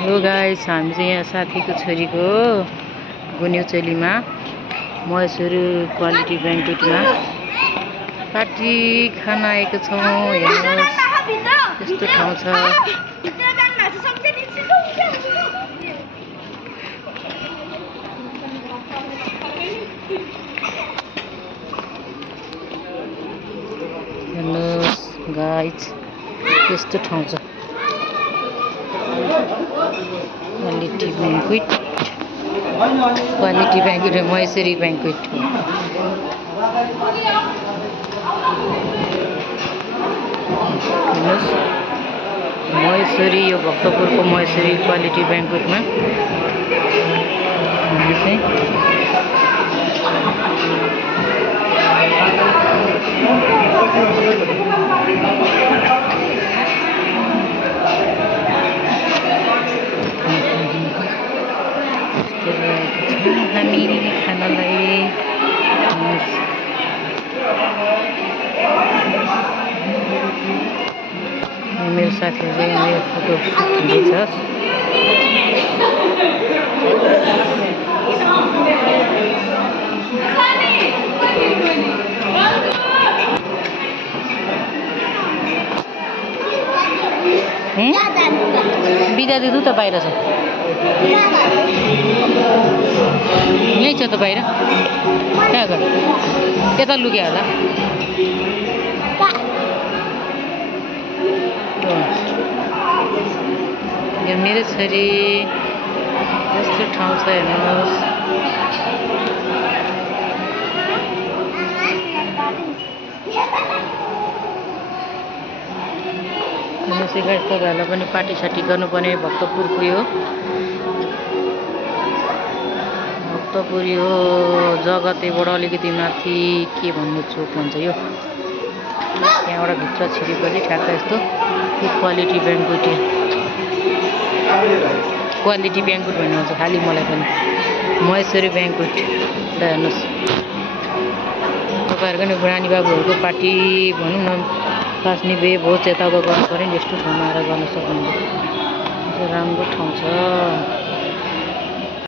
हो गाइस, हामी चाहिँ यहाँ साथीको छोरीको गुन्युचेलीमा महेश्वरी क्वालिटी ब्याङ्क्वेटमा पार्टी खान आएको छौँ। हेर्नुहोस् यस्तो ठाउँ छ। हेर्नुहोस् गाइस, यस्तो ठाउँ छ। क्वालिटी ब्याङ्क्वेट महेश्वरी ब्याङ्क्वेट। हेर्नुहोस् महेश्वरी, यो भक्तपुरको महेश्वरी क्वालिटी ब्याङ्क्वेटमा हामी चाहिँ हामी खानालाई मेरो साथीहरूले मेरो फोटो खिच्दैछ। बिदा दिदु त बाहिर छ, यहीँ छ त बाहिर। कहाँ गयो? यता लुक्यो होला। यो मेरो छोरी, यस्तो ठाउँ छ। हेर्नुहोस् गाइस, तपाईँहरूलाई पनि पार्टी सार्टी गर्नुपर्ने भक्तपुरको यो जगतेबाट अलिकति माथि के भन्नु चोक भन्छ यो, त्यहाँबाट भित्र छिरेपछि ठ्याक्क यस्तो क्वालिटी ब्याङ्क्वेट भन्नुहुन्छ खालि मलाई पनि महेश्वरी ब्याङ्क्वेट। हेर्नुहोस् तपाईँहरूको नि बुढानी बाबुहरूको पार्टी भनौँ न, कास्नी बे भोज यताउता गर्नु पऱ्यो नि, यस्तो ठाउँमा आएर गर्न सक्नुहुन्छ। राम्रो ठाउँ छ।